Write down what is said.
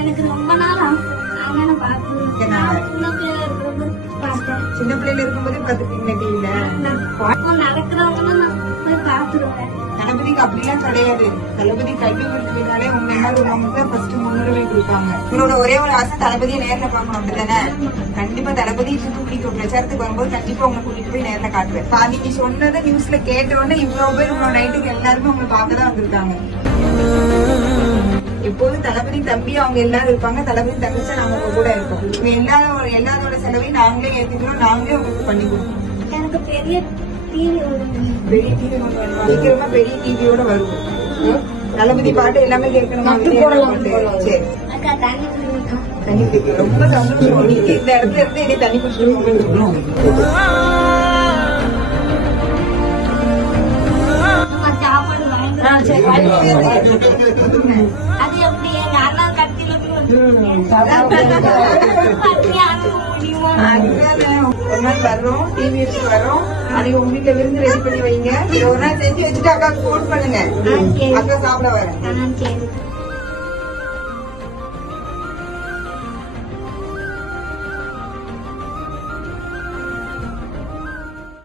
எனக்கு ரொம்ப நாள் ஆசை பாத்து சின்ன பிள்ளைல இருக்கும்போதே பாத்துட்டீங்க டிவில நடக்கிறவங்க நான் போய் பாத்துருவேன். தளபதிக்கு அப்படிலாம் கிடையாது. தளபதி கல்வி கொடுத்ததுனாலே உங்க மாதிரி உள்ளவங்களுக்கு தான் ஃபர்ஸ்ட் முன்னுரிமை கொடுப்பாங்க. உங்களோட ஒரே ஒரு ஆசை தளபதியை நேர்ல பார்க்கணும் அப்படித்தானே? கண்டிப்பா தளபதி தூத்துக்குடிக்கு பிரச்சாரத்துக்கு வரும்போது கண்டிப்பா உங்களை கூட்டிட்டு போய் நேர்ல காட்டுவேன். நீங்க சொன்னதை நியூஸ்ல கேட்ட உடனே இவ்வளவு பேர் உங்களோட நைட்டுக்கு எல்லாருமே உங்களை பார்க்கதான் வந்திருக்காங்க. எப்போதும் தளபதி தம்பி அவங்க எல்லாரும் இருப்பாங்க. தளபதி தங்கச்சா நாங்க உங்க கூட இருக்கோம். எல்லாரோட செலவையும் நாங்களே ஏத்துக்கிறோம். நாங்களே உங்களுக்கு பண்ணி கொடுப்போம். எனக்கு பெரிய டிவி பெரிய டிவி ஒன்று வேணுமா? சீக்கிரமா பெரிய டிவியோட வருவோம். தளபதி பாட்டு எல்லாமே கேட்கணுமா? சரி, தண்ணி குடிக்க ரொம்ப சந்தோஷம். நீங்க இந்த இடத்துல இருந்து இனி தண்ணி குடிச்சிட்டு அது எப்படி எங்க அண்ணா கட்டில ஒரு நாள் வர்றோம், டிவி எடுத்து வரோம். அன்னைக்கு உங்க வீட்டுல விருந்து ரெடி பண்ணி வைங்க. ஒரு நாள் செஞ்சு வச்சுட்டு அக்காவுக்கு போன் பண்ணுங்க. அக்கா சாப்பிட வரேன்.